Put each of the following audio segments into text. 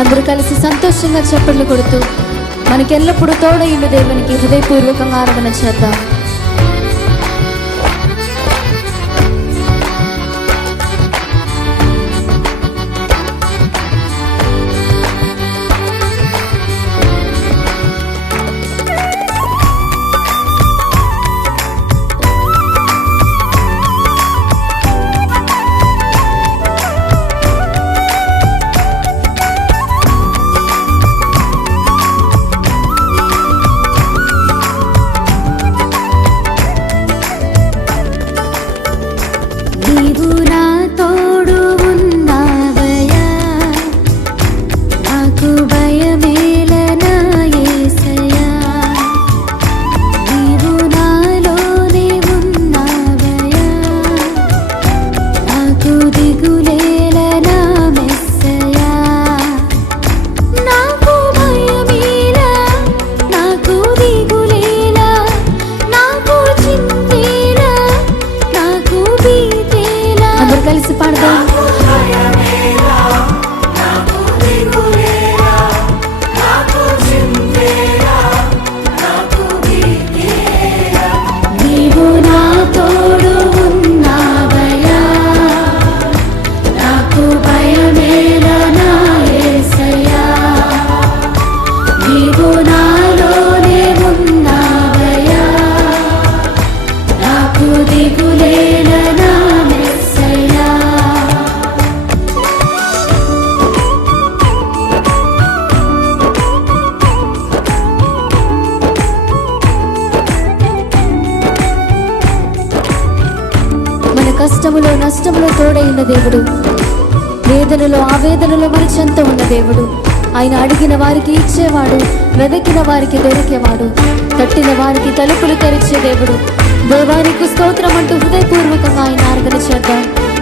అందరూ కలిసి సంతోషంగా చప్పట్లు కొడుతూ మనకెల్లప్పుడూ తోడైండు దేవునికి హృదయపూర్వకంగా ఆరాధన చేద్దాం. అందరూ కలిసి పాడదాం. కష్టములో నష్టములో తోడైన దేవుడు. వేదనలో ఆవేదనలో మరి చెంత ఉన్న దేవుడు. ఆయన అడిగిన వారికి ఇచ్చేవాడు వెదకిన వారికి దొరికేవాడు తట్టిన వారికి తలుపులు తెరిచే దేవుడు. దేవానికి స్తోత్రం అంటూ హృదయపూర్వకంగా ఆయన ఆరాధన చేద్దాం.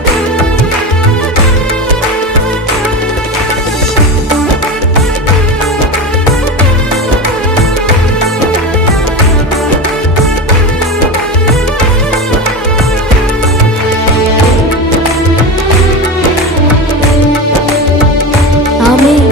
me.